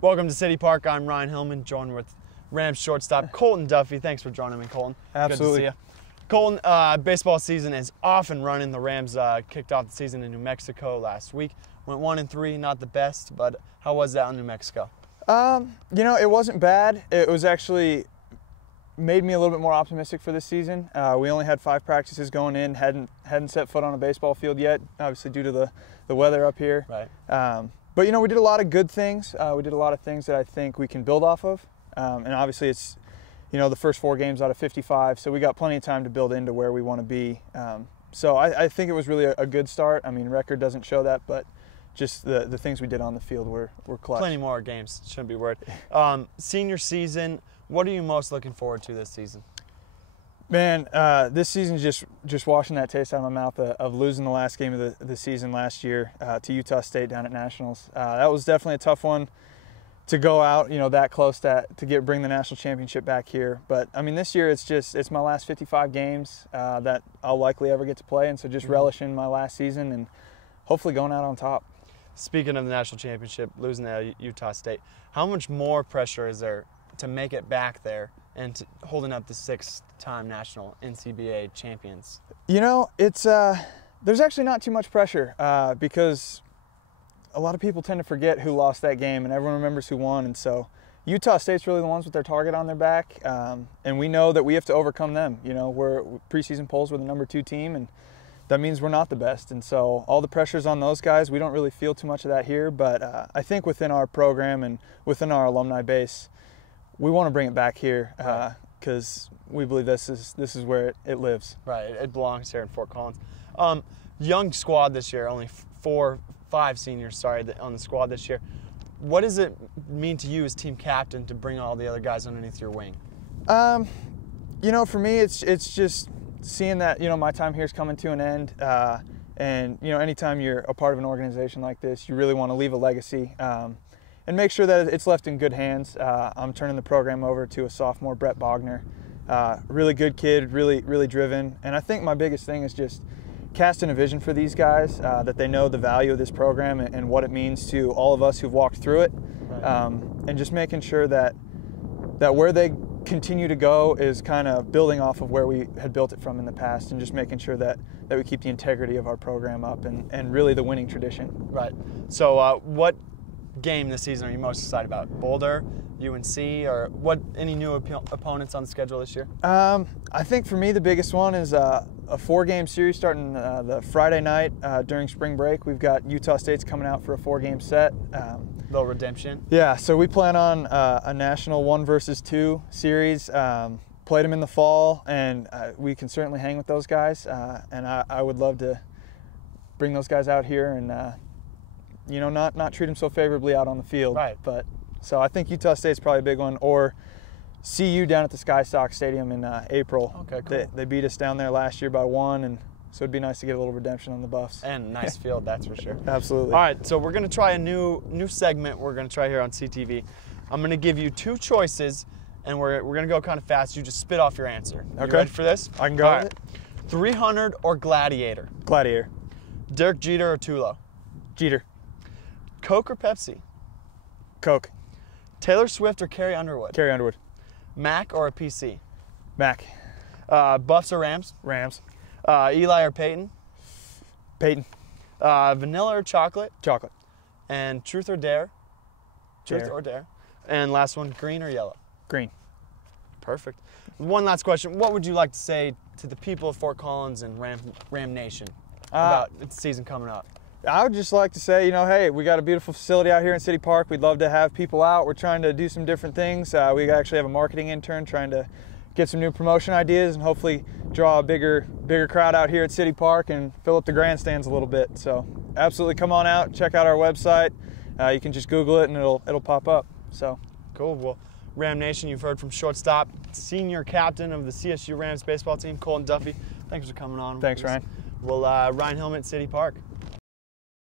Welcome to City Park. I'm Ryan Hillman, joined with Rams shortstop Colton Duffy. Thanks for joining me, Colton. Absolutely. Good to see you. Colton, baseball season is off and running. The Rams kicked off the season in New Mexico last week. Went 1-3, not the best, but how was that in New Mexico? It wasn't bad. It was actually made me a little bit more optimistic for this season. We only had 5 practices going in, hadn't set foot on a baseball field yet, obviously due to the weather up here. Right. But we did a lot of good things. We did a lot of things that I think we can build off of. And obviously it's, the first 4 games out of 55, so we got plenty of time to build into where we want to be. So I think it was really a good start. I mean, record doesn't show that, but just the things we did on the field were clutch. Plenty more games, shouldn't be worried. Senior season, what are you most looking forward to this season? Man, this season's just washing that taste out of my mouth of losing the last game of the season last year to Utah State down at Nationals. That was definitely a tough one to go out, that close to bring the national championship back here. But I mean, this year it's my last 55 games that I'll likely ever get to play, and so just relishing my last season and hopefully going out on top. Speaking of the national championship, losing to Utah State, how much more pressure is there to make it back there and holding up the 6-time national NCBA champions? It's there's actually not too much pressure because a lot of people tend to forget who lost that game and everyone remembers who won. And so Utah State's really the ones with their target on their back, and we know that we have to overcome them. We're preseason polls, we're the number 2 team, and that means we're not the best. And so all the pressure's on those guys. We don't really feel too much of that here, but I think within our program and within our alumni base, we want to bring it back here because we believe this is where it lives. Right, it belongs here in Fort Collins. Young squad this year, only 5 seniors, on the squad this year. What does it mean to you as team captain to bring all the other guys underneath your wing? For me, it's just seeing that, my time here is coming to an end. And, anytime you're a part of an organization like this, you really want to leave a legacy and make sure that it's left in good hands. I'm turning the program over to a sophomore, Brett Bogner. Really good kid, really, really driven. And I think my biggest thing is just casting a vision for these guys, that they know the value of this program and what it means to all of us who've walked through it. Right. And just making sure that where they continue to go is kind of building off of where we had built it from in the past, and just making sure that we keep the integrity of our program up and really the winning tradition. Right. So what game this season are you most excited about? Boulder, UNC, or any new opponents on the schedule this year? I think for me the biggest one is a 4-game series starting the Friday night during spring break. We've got Utah State's coming out for a 4-game set. Little redemption. Yeah, so we plan on a national 1 versus 2 series. Played them in the fall, and we can certainly hang with those guys. And I would love to bring those guys out here and not treat them so favorably out on the field. Right. But so I think Utah State's probably a big one, or CU down at the SkySock Stadium in April. Okay, cool. They beat us down there last year by 1, and so it'd be nice to get a little redemption on the Buffs. And nice field, that's for sure. Absolutely. All right, so we're going to try a new segment we're going to try here on CTV. I'm going to give you 2 choices, and we're going to go kind of fast. You just spit off your answer. Okay. You ready for this? I can go with it. 300 or Gladiator? Gladiator. Derek Jeter or Tulo? Jeter. Coke or Pepsi? Coke. Taylor Swift or Carrie Underwood? Carrie Underwood. Mac or a PC? Mac. Buffs or Rams? Rams. Eli or Peyton? Peyton. Vanilla or chocolate? Chocolate. And truth or dare? Truth Dare. or dare. And last one, green or yellow? Green. Perfect. One last question. What would you like to say to the people of Fort Collins and Ram Nation about the season coming up? I would just like to say, hey, we got a beautiful facility out here in City Park. We'd love to have people out. We're trying to do some different things. We actually have a marketing intern trying to get some new promotion ideas and hopefully draw a bigger crowd out here at City Park and fill up the grandstands a little bit. So absolutely come on out, check out our website. You can just Google it and it'll pop up. So cool. Well, Ram Nation, you've heard from shortstop, senior captain of the CSU Rams baseball team, Colton Duffy. Thanks for coming on. Thanks, Ryan. Well, Ryan Hillman at City Park.